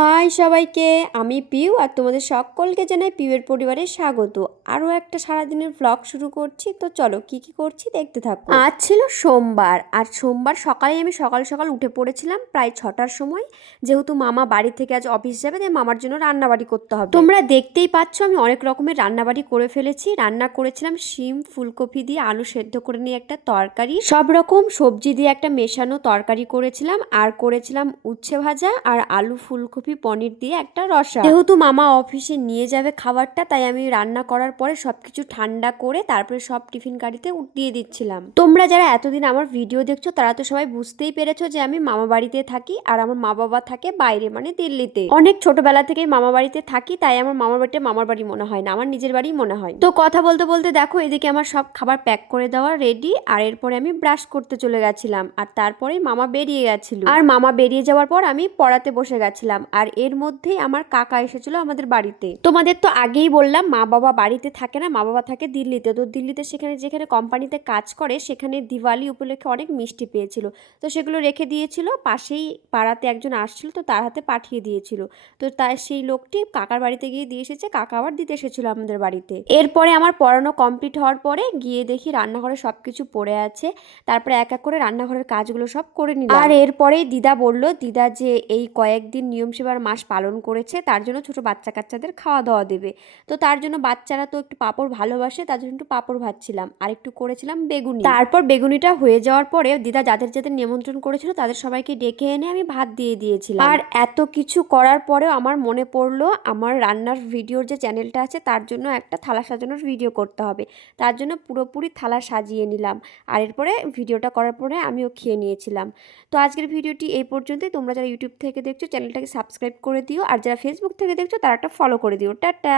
High সবাইকে, আমি পিউ আর তোমাদের সকলকে জানাই পিউয়ের পরিবারে স্বাগত। আরও একটা সারাদিনের ব্লগ শুরু করছি, তো চলো কি কি করছি দেখতে থাকো। আজ ছিল সোমবার, আর সোমবার সকালে আমি সকাল সকাল উঠে পড়েছিলাম প্রায় 6টার সময়। যেহেতু মামা বাড়ি থেকে আজ অফিস যাবে, তাই মামার জন্য রান্নাবাড়ি করতে হবে। তোমরা দেখতেই পাচ্ছ আমি অনেক রকমের রান্নাবাড়ি করে ফেলেছি। রান্না করেছিলাম শিম ফুলকপি দিয়ে আলু সেদ্ধ করে নিয়ে একটা তরকারি, সব রকম সবজি দিয়ে একটা মেশানো তরকারি করেছিলাম, আর করেছিলাম উচ্ছে ভাজা আর আলু ফুলকপি পনির দিয়ে একটা রসা। যেহেতু মামা অফিসে নিয়ে যাবে খাবারটা, তাই আমি রান্না করার পরে সবকিছু ঠান্ডা করে তারপরে সব টিফিন গাড়িতে দিয়ে দিচ্ছিলাম। তোমরা যারা এতদিন আমার ভিডিও দেখছো তারা তো সবাই বুঝতেই পেরেছো যে আমি মামা বাড়িতে থাকি, আর আমার মা বাবা থাকে বাইরে, মানে দিল্লিতে। অনেক ছোটবেলা থেকেই মামা বাড়িতে থাকি, তাই আমার মামার বাড়িটা মামার বাড়ি মনে হয় না, আমার নিজের বাড়ি মনে হয়। তো কথা বলতে বলতে দেখো এদিকে আমার সব খাবার প্যাক করে দেওয়া রেডি, আর এরপরে আমি ব্রাশ করতে চলে গেছিলাম, আর তারপরেই মামা বেরিয়ে গেছিল। আর মামা বেরিয়ে যাওয়ার পর আমি পড়াতে বসে গেছিলাম, আর এর মধ্যেই আমার কাকা এসেছিল আমাদের বাড়িতে। তোমাদের তো আগেই বললাম মা বাবা বাড়িতে থাকে না, মা বাবা থাকে দিল্লিতে। তো দিল্লিতে সেখানে যেখানে কোম্পানিতে কাজ করে সেখানে দিওয়ালি উপলক্ষে অনেক মিষ্টি পেয়েছিল, তো সেগুলো রেখে দিয়েছিল। পাশেই পাড়াতে একজন আসছিল, তো তার হাতে পাঠিয়ে দিয়েছিল। তো তাই সেই লোকটি কাকার বাড়িতে গিয়ে দিয়ে এসেছে, কাকা আবার দিতে এসেছিল আমাদের বাড়িতে। এরপরে আমার পড়ানো কমপ্লিট হওয়ার পরে গিয়ে দেখি রান্নাঘরে সবকিছু পড়ে আছে, তারপরে এক এক করে রান্নাঘরের কাজগুলো সব করে নিলাম। আর এরপরেই দিদা বলল, দিদা যে এই কয়েকদিন নিয়ম সেবার মাস পালন করেছে, তার জন্য ছোট বাচ্চা কাচ্চাদের খাওয়া দাওয়া দেবে। তো তার জন্য বাচ্চারা তো একটু পাঁপড় ভালোবাসে, তার জন্য একটু পাঁপড় ভাজছিলাম, আর একটু করেছিলাম বেগুনি। তারপর বেগুনিটা হয়ে যাওয়ার পরে দিদা যাদের যাদের নিমন্ত্রণ করেছিল তাদের সবাইকে ডেকে এনে আমি ভাত দিয়ে দিয়েছিলাম। আর এত কিছু করার পরেও আমার মনে পড়লো আমার রান্নার ভিডিওর যে চ্যানেলটা আছে তার জন্য একটা থালা সাজানোর ভিডিও করতে হবে। তার জন্য পুরোপুরি থালা সাজিয়ে নিলাম, আর এরপরে ভিডিওটা করার পরে আমিও খেয়ে নিয়েছিলাম। তো আজকের ভিডিওটি এই পর্যন্তই। তোমরা যারা ইউটিউব থেকে দেখছো চ্যানেলটাকে সাবস্ক্রাইব করে দিও, আর যারা ফেসবুক থেকে দেখছো তারা একটা ফলো করে দিও। টাটা।